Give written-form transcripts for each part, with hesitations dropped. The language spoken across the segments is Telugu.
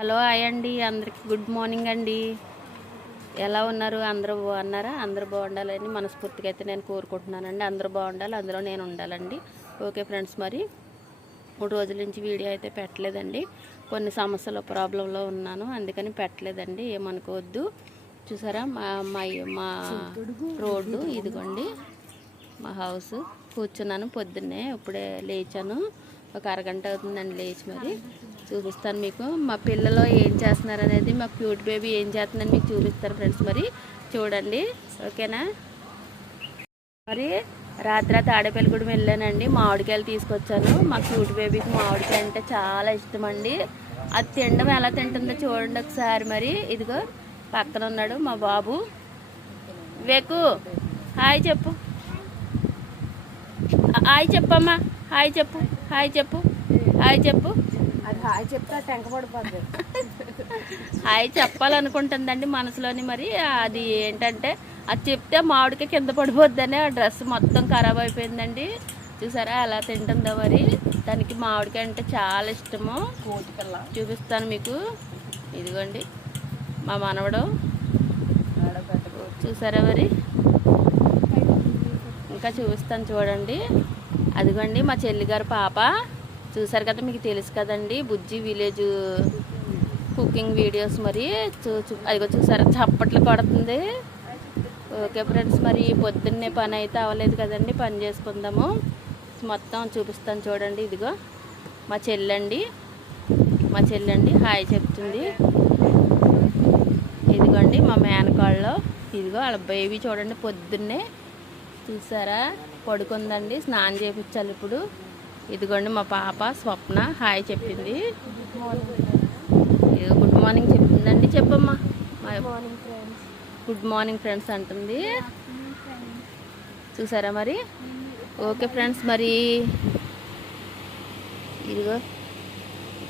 హలో హాయ్ అండి, అందరికి గుడ్ మార్నింగ్ అండి. ఎలా ఉన్నారు? అందరూ బాగున్నారా? అందరూ బాగుండాలని మనస్ఫూర్తిగా అయితే నేను కోరుకుంటున్నానండి. అందరూ బాగుండాలి, అందులో నేను ఉండాలండి. ఓకే ఫ్రెండ్స్, మరి 3 రోజుల నుంచి వీడియో అయితే పెట్టలేదండి. కొన్ని సమస్యల ప్రాబ్లంలో ఉన్నాను, అందుకని పెట్టలేదండి, ఏమనుకోవద్దు. చూసారా మా రోడ్డు ఇదిగోండి, మా హౌస్. కూర్చున్నాను పొద్దున్నే, ఇప్పుడే లేచాను, ఒక అరగంట అవుతుందండి లేచి. మరి చూపిస్తాను మీకు మా పిల్లలు ఏం చేస్తున్నారు అనేది, మా క్యూట్ బేబీ ఏం చేస్తుందని మీకు చూపిస్తారు ఫ్రెండ్స్. మరి చూడండి, ఓకేనా? మరి రాత్రి తాడేపల్లిగూడెం వెళ్ళానండి, మామిడికాయలు తీసుకొచ్చాను. మా క్యూట్ బేబీకి మామిడికాయ అంటే చాలా ఇష్టం అండి. అది తినడం ఎలా తింటుందో చూడండి ఒకసారి. మరి ఇదిగో పక్కన ఉన్నాడు మా బాబు. వేకు హాయ్ చెప్పు, హాయ్ చెప్పమ్మా, హాయ్ చెప్పు, హాయ్ చెప్పు, హాయ్ చెప్పు. అది హాయ్ చెప్తా టెంకపడిపోద్ది. హాయ్ చెప్పాలనుకుంటుందండి మనసులోని. మరి అది ఏంటంటే, అది చెప్తే మామిడికి కింద పడిపోద్దని ఆ డ్రెస్ మొత్తం ఖరాబ్ అయిపోయిందండి. చూసారా ఎలా తింటుందో. మరి దానికి మామిడికాయ అంటే చాలా ఇష్టము. చూపిస్తాను మీకు, ఇదిగోండి మా మనవడు. చూసారా? మరి ఇంకా చూపిస్తాను చూడండి. అదిగోండి మా చెల్లిగారు పాప. చూసారు కదా, మీకు తెలుసు కదండి, బుజ్జి విలేజ్ కుకింగ్ వీడియోస్. మరి అదిగో చూసారా, చప్పట్లు కొడుతుంది. ఓకే ఫ్రెండ్స్, మరి పొద్దున్నే పని అయితే అవ్వలేదు కదండి, పని చేసుకుందాము. మొత్తం చూపిస్తాను చూడండి. ఇదిగో మా చెల్లండి, మా చెల్లండి హాయ్ చెప్తుంది. ఇదిగోండి మా మేనకాళ్ళు. ఇదిగో వాళ్ళ బేబీ చూడండి, పొద్దున్నే చూసారా పడుకుందండి, స్నానం చేయించాలి ఇప్పుడు. ఇదిగోండి మా పాప స్వప్న హాయ్ చెప్పింది. ఇదిగో గుడ్ మార్నింగ్ చెప్తుందండి. చెప్పమ్మా. గుడ్ మార్నింగ్ ఫ్రెండ్స్ అంటుంది. చూసారా? మరి ఓకే ఫ్రెండ్స్, మరి ఇదిగో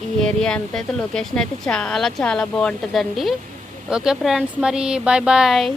ఈ ఏరియా అంతా అయితే లొకేషన్ అయితే చాలా చాలా బాగుంటుందండి. ఓకే ఫ్రెండ్స్, మరి బాయ్ బాయ్.